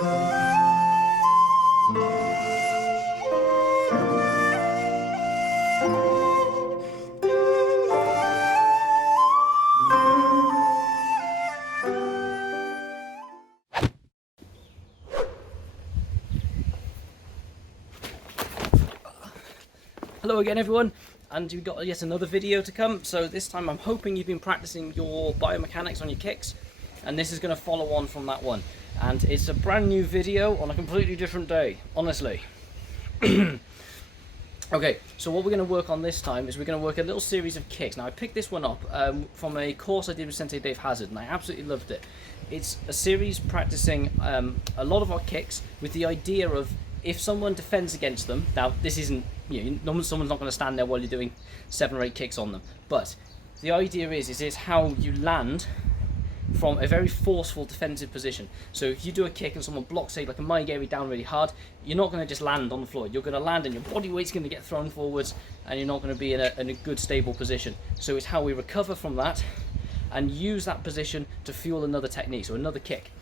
Hello again everyone, and we've got yet another video to come. So this time I'm hoping you've been practicing your biomechanics on your kicks, and this is going to follow on from that one. And it's a brand new video on a completely different day, honestly. Okay, so what we're going to work on this time is we're going to work a little series of kicks. Now I picked this one up from a course I did with Sensei Dave Hazard, and I absolutely loved it. It's a series practicing a lot of our kicks with the idea of, if someone defends against them, now this isn't, someone's not going to stand there while you're doing 7 or 8 kicks on them, but the idea is how you land from a very forceful defensive position. So if you do a kick and someone blocks, say like a maigeri down really hard, you're not going to just land on the floor. You're going to land and your body weight's going to get thrown forwards, and you're not going to be in a good stable position. So it's how we recover from that and use that position to fuel another technique, so another kick.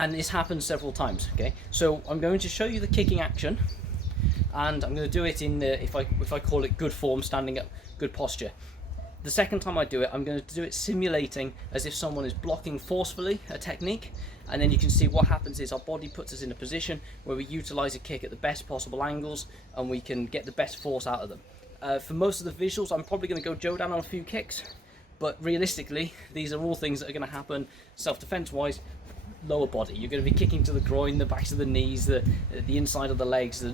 And this happens several times. Okay, so I'm going to show you the kicking action, and I'm going to do it in the, if I call it good form, standing up, good posture. The second time I do it, I'm going to do it simulating as if someone is blocking forcefully a technique, and then you can see what happens is our body puts us in a position where we utilize a kick at the best possible angles, and we can get the best force out of them. For most of the visuals, I'm probably going to go Jodan on a few kicks, but realistically, these are all things that are going to happen self-defense wise. Lower body, you're going to be kicking to the groin, the backs of the knees, the inside of the legs,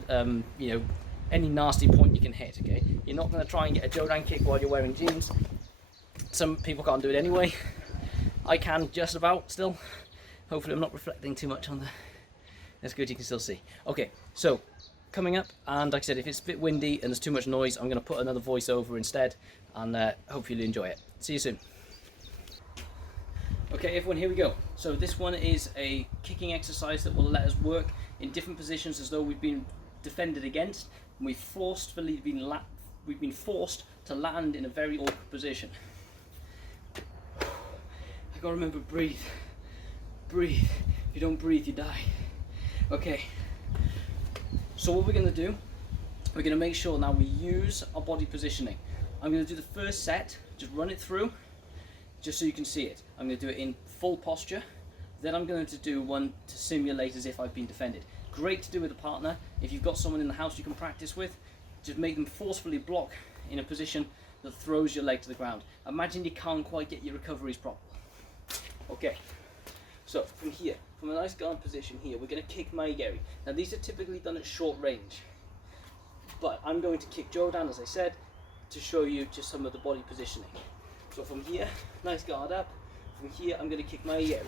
any nasty point you can hit. Okay, you're not going to try and get a Jodan kick while you're wearing jeans. Some people can't do it anyway. I can just about still. Hopefully I'm not reflecting too much on the, that's good, you can still see. Okay, so coming up, and like I said, if it's a bit windy and there's too much noise, I'm going to put another voice over instead, and hopefully you'll enjoy it. See you soon. Okay everyone, here we go. So this one is a kicking exercise that will let us work in different positions as though we've been defended against, and we've been forced to land in a very awkward position. I gotta remember, breathe. Breathe. If you don't breathe, you die. Okay. So what we're gonna do, we're gonna make sure now we use our body positioning. I'm gonna do the first set, just run it through, just so you can see it. I'm going to do it in full posture, then I'm going to do one to simulate as if I've been defended. Great to do with a partner. If you've got someone in the house you can practice with, just make them forcefully block in a position that throws your leg to the ground. Imagine you can't quite get your recoveries proper. Okay, so from here, from a nice guard position here, we're going to kick maigeri. Now these are typically done at short range, but I'm going to kick Jodan, as I said, to show you just some of the body positioning. So from here, nice guard up. From here, I'm going to kick maigeri,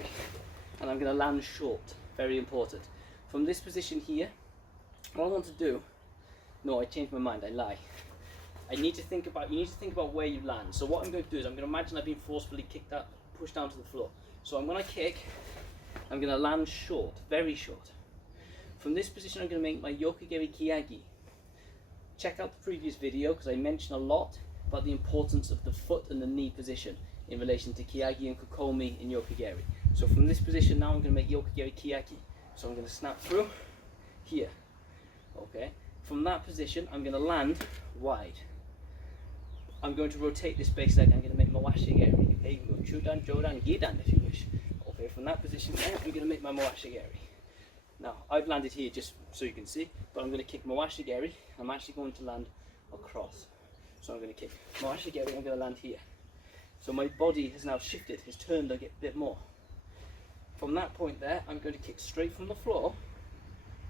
and I'm going to land short. Very important. From this position here, what I want to do, no, I changed my mind, I lie. You need to think about where you land. So what I'm going to do is I'm going to imagine I've been forcefully kicked up, pushed down to the floor. So when I kick, I'm going to land short, very short. From this position, I'm going to make my yokogeri kiyagi. Check out the previous video because I mentioned a lot about the importance of the foot and the knee position in relation to kiyagi and kokomi in yokogeri. So from this position now I'm going to make yokogeri kiyagi. So I'm going to snap through here. Okay. From that position I'm going to land wide. I'm going to rotate this base leg. I'm going to make my washigeri. Okay, you can go chudan, jodan, gidan if you wish. Okay, from that position there I'm going to make my mawashigeri. Now I've landed here just so you can see, but I'm going to kick mawashigeri. I'm actually going to land across. So I'm going to kick mawashigeri, I'm going to land here. So my body has now shifted, has turned a bit more. From that point there, I'm going to kick straight from the floor,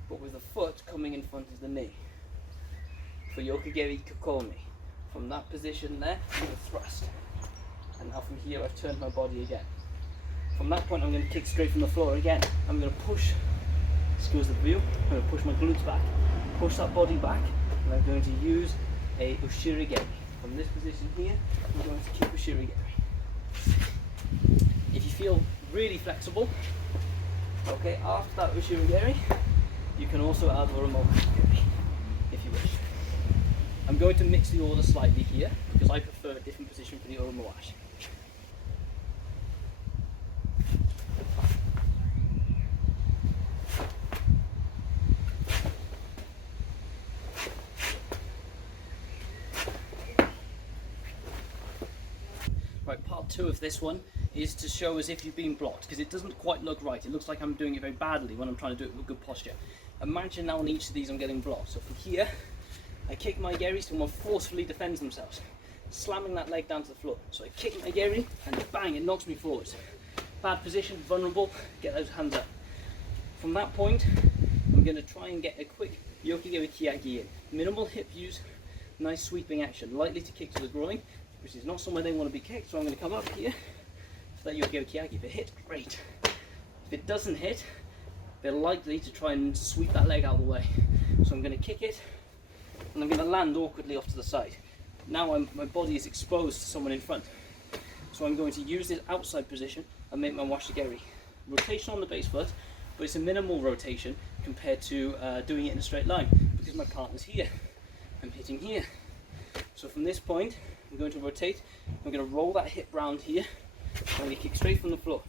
but with the foot coming in front of the knee. For yokogeri kokomi. From that position there, I'm going to thrust. And now from here, I've turned my body again. From that point, I'm going to kick straight from the floor again. I'm going to push, excuse the view, I'm going to push my glutes back, push that body back, and I'm going to use a ushirigeri. From this position here, I'm going to keep ushirigeri. If you feel really flexible, okay, after that ushirigeri, you can also add oromohashigeri if you wish. I'm going to mix the order slightly here because I prefer a different position for the oromohashi. 2 of this one is to show as if you've been blocked, because it doesn't quite look right. It looks like I'm doing it very badly when I'm trying to do it with good posture. Imagine now on each of these I'm getting blocked. So from here, I kick my geri, someone forcefully defends themselves, slamming that leg down to the floor. So I kick my geri and bang, it knocks me forwards. Bad position, vulnerable, get those hands up. From that point, I'm going to try and get a quick yoki-geri kiagi in. Minimal hip use, nice sweeping action, likely to kick to the groin, which is not somewhere they want to be kicked, so I'm going to come up here for that yoki-geri kiagi. If it hits, great. If it doesn't hit, they're likely to try and sweep that leg out of the way. So I'm going to kick it, and I'm going to land awkwardly off to the side. Now my body is exposed to someone in front. So I'm going to use this outside position and make my washi-geri. Rotation on the base foot, but it's a minimal rotation compared to doing it in a straight line, because my partner's here. I'm hitting here. So from this point, I'm going to rotate, I'm going to roll that hip round here, and I'm going to kick straight from the floor.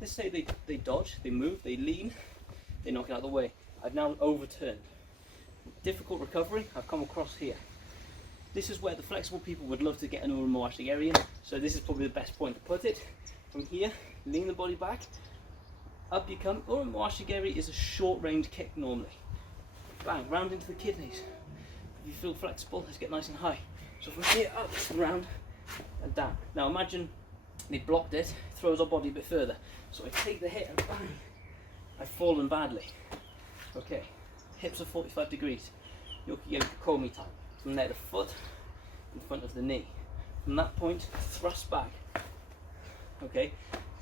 Let's say they dodge, they move, they lean, they knock it out of the way. I've now overturned. Difficult recovery, I've come across here. This is where the flexible people would love to get an uruma washi-geri in, so this is probably the best point to put it. From here, lean the body back, up you come. Uruma washi-geri is a short range kick normally. Bang, round into the kidneys. If you feel flexible, let's get nice and high. So from here, up and round and down. Now imagine they blocked it, throws our body a bit further. So I take the hit and bang, I've fallen badly. Okay, hips are 45 degrees. Yoki-geri komi time. From there, the foot in front of the knee. From that point, thrust back. Okay,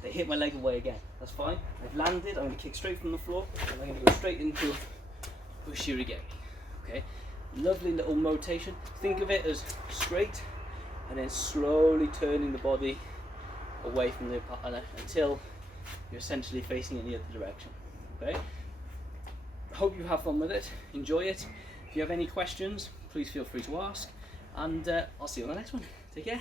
they hit my leg away again. That's fine. I've landed, I'm going to kick straight from the floor, and I'm going to go straight into ushirigeri. Okay, lovely little rotation. Think of it as straight, and then slowly turning the body away from the partner until you're essentially facing in the other direction. Okay, hope you have fun with it, enjoy it. If you have any questions, please feel free to ask, and I'll see you on the next one. Take care.